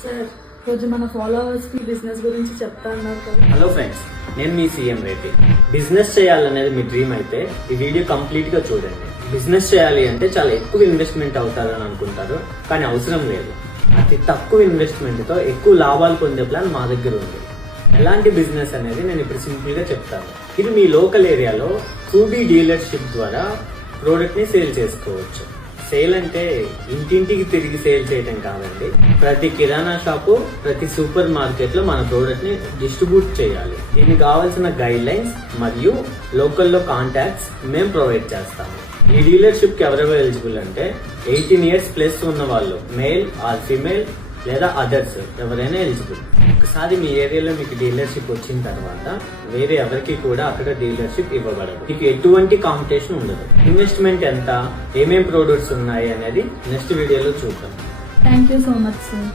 Sir రోజు మన followers కి బిజినెస్ గురించి చెప్తా అన్నారు కదా. హలో ఫ్రెండ్స్, నేను మీ సీఎం రేటి. బిజినెస్ చేయాలనేది మీ డ్రీమ్ అయితే ఈ వీడియో కంప్లీట్ గా చూడండి. బిజినెస్ చేయాలి అంటే చాలా ఎక్కువ ఇన్వెస్ట్మెంట్ అవుతారని అనుకుంటారు, కానీ అవసరం లేదు. అతి తక్కువ ఇన్వెస్ట్మెంట్ తో ఎక్కువ లాభాలు పొందే ప్లాన్ మా దగ్గర ఉంది. ఎలాంటి బిజినెస్ అనేది నేను ఇప్పుడు సింపుల్ గా చెప్తాను. ఇది మీ లోకల్ ఏరియాలో 2B డీలర్షిప్ ద్వారా ప్రోడక్ట్ ని సేల్ చేసుకోవచ్చు. సేల్ అంటే ఇంటింటికి తిరిగి సేల్ చేయడం కాదండి. ప్రతి కిరాణా షాపు, ప్రతి సూపర్ మార్కెట్ లో మన ప్రోడక్ట్ ని డిస్ట్రిబ్యూట్ చేయాలి. దీనికి కావాల్సిన గైడ్ లైన్స్ మరియు లోకల్లో కాంటాక్ట్స్ మేము ప్రొవైడ్ చేస్తాము. ఈ డీలర్షిప్ కి ఎవరెవరు ఎలిజిబుల్ అంటే 18 years ప్లస్ ఉన్న వాళ్ళు, మేల్ ఆర్ ఫీమేల్ లేదా అదర్స్ ఎవరైనా ఎలిజిబుల్. ఒకసారి మీ ఏరియాలో మీకు డీలర్షిప్ వచ్చిన తర్వాత వేరే ఎవరికి కూడా అక్కడ డీలర్షిప్ ఇవ్వబడదు. మీకు ఎటువంటి కాంపిటీషన్ ఉండదు. ఇన్వెస్ట్మెంట్ ఎంత, ఏమేం ప్రొడక్ట్స్ ఉన్నాయి అనేది నెక్స్ట్ వీడియోలో చూద్దాం. Thank you so much sir.